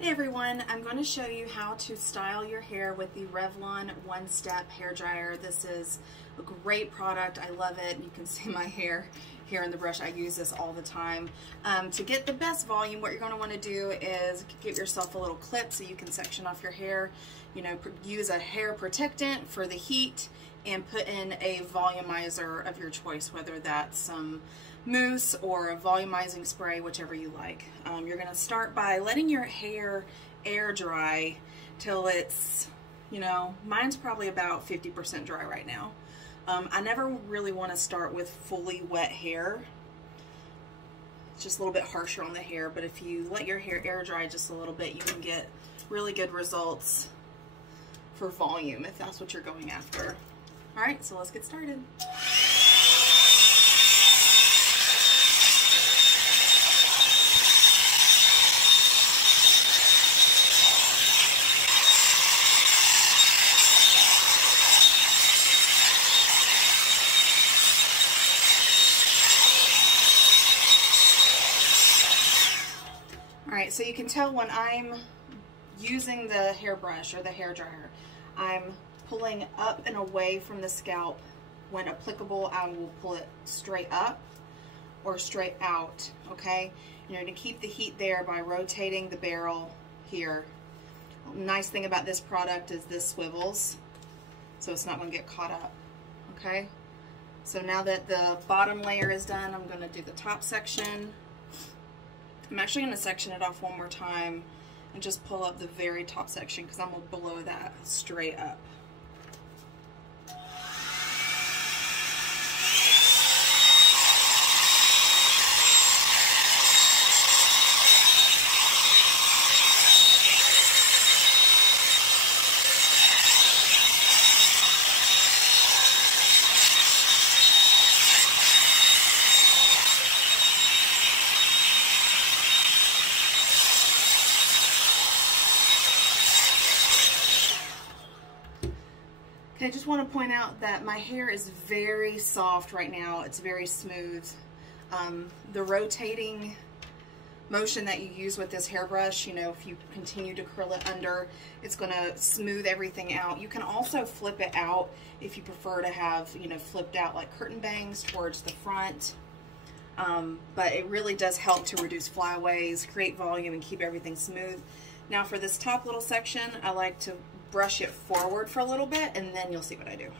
Hey everyone, I'm going to show you how to style your hair with the Revlon one-step hair dryer. This is a great product. I love it. You can see my hair here in the brush. I use this all the time. To get the best volume, what you're going to want to do is get yourself a little clip so you can section off your hair. You know, use a hair protectant for the heat and put in a volumizer of your choice, whether that's some mousse or a volumizing spray, whichever you like. You're going to start by letting your hair air dry till it's, you know, mine's probably about 50% dry right now. I never really want to start with fully wet hair. It's just a little bit harsher on the hair, but if you let your hair air dry just a little bit, you can get really good results for volume if that's what you're going after. Alright, so let's get started. Alright, so you can tell when I'm using the hairbrush or the hair dryer, I'm pulling up and away from the scalp. When applicable, I will pull it straight up or straight out, okay? You're going to keep the heat there by rotating the barrel here. Nice thing about this product is this swivels, so it's not going to get caught up, okay? So now that the bottom layer is done, I'm going to do the top section. I'm actually going to section it off one more time and just pull up the very top section because I'm going to blow that straight up. I just want to point out that my hair is very soft right now. It's very smooth. The rotating motion that you use with this hairbrush, you know, if you continue to curl it under, it's going to smooth everything out. You can also flip it out if you prefer to have, you know, flipped out like curtain bangs towards the front. But it really does help to reduce flyaways, create volume, and keep everything smooth. Now for this top little section, I like to brush it forward for a little bit, and then you'll see what I do.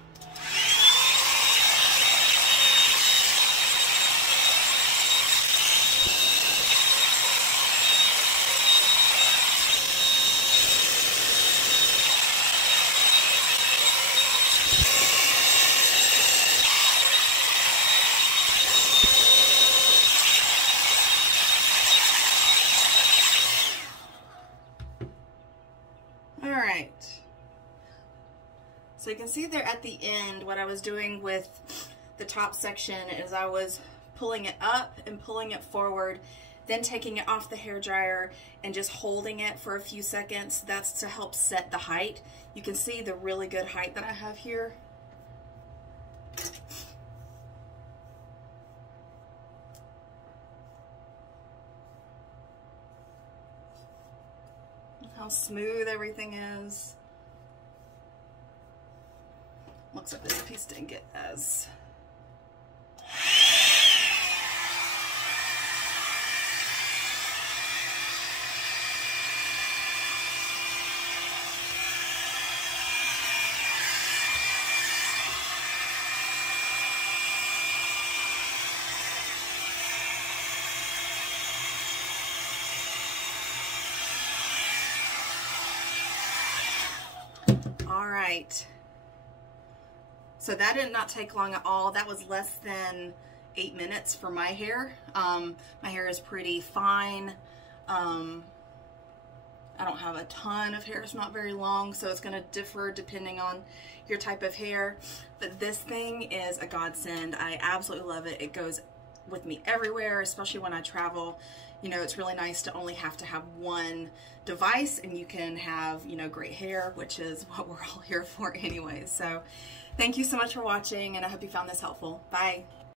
All right. So you can see there at the end, what I was doing with the top section is I was pulling it up and pulling it forward, then taking it off the hair dryer and just holding it for a few seconds. That's to help set the height. You can see the really good height that I have here. How smooth everything is. Looks like this piece didn't get as... All right. So that did not take long at all. That was less than 8 minutes for my hair. My hair is pretty fine. I don't have a ton of hair. It's not very long, so it's going to differ depending on your type of hair. But this thing is a godsend. I absolutely love it. It goes with me everywhere, especially when I travel. You know, it's really nice to only have to have one device and you can have, you know, great hair, which is what we're all here for anyway. So thank you so much for watching, and I hope you found this helpful. Bye.